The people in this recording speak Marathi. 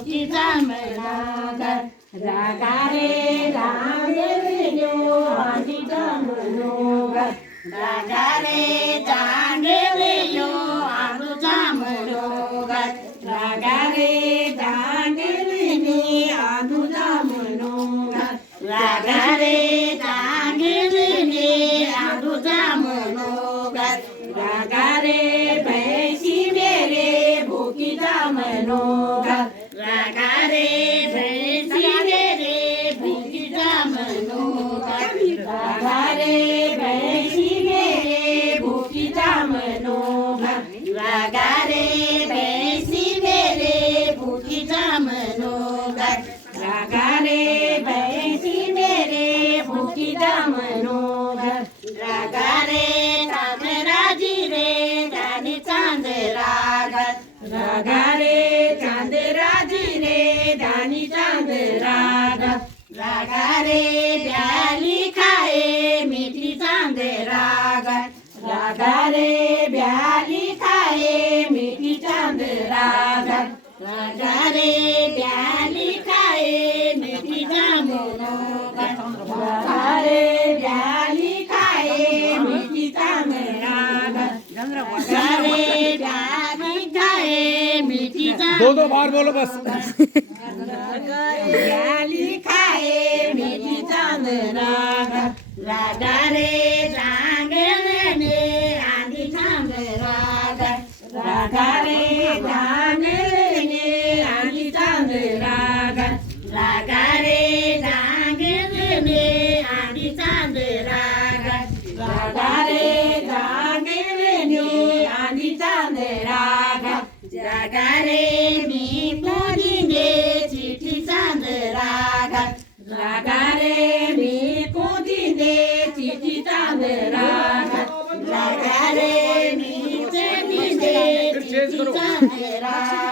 भुकीचा मनागर रागा रे रांगेलियो आधीचा मनोगर रागा रे रांगेलियो आधीचा मनोगर रागा रे रांगेलिनी आधीचा मनोगर रागा रे रांगेलिनी आधीचा मनोगर रागा रे भैसी मेरे भुकीचा मनोगर रागा रे भैसी मेरे भुकीचा मनोगर रागा रे भैसी मेरे भुकीचा मनोगर रागा रे भैसी मेरे भुकीचा मनोगर रागा रे भैसी मेरे भुकीचा मनोगर रागा रे चांदराजी रे दानी चांदरागर रागा रे चांदराजी रे दानी चांदरागर रागा रे ब्याली खाए मीठी चांदरागर रागा रे ब्याली खाए मीठी चांदरागर रागा रे ब्याली खाए मीठी चांदरागर रागा रे ब्याली खाए मीठी चांदरागर रागा रे ब्याली खाए मीठी दो बार बोलो बस ब्याली खाए मीठी चांदरागर रागा रे रांगेलेने आधी चांदरागर रागा रे रांगेलेने आधी चांदरागर रागा रे रांगेलेने आधी चांदरागर रागा रे रांगेलेने आधी चांदरागर रागा रे मी कोदिने चिठी चांदरागर रागा रे मी कोदिने चिठी चांदरागर रागा रे मी कोदिने चिठी चांदरागर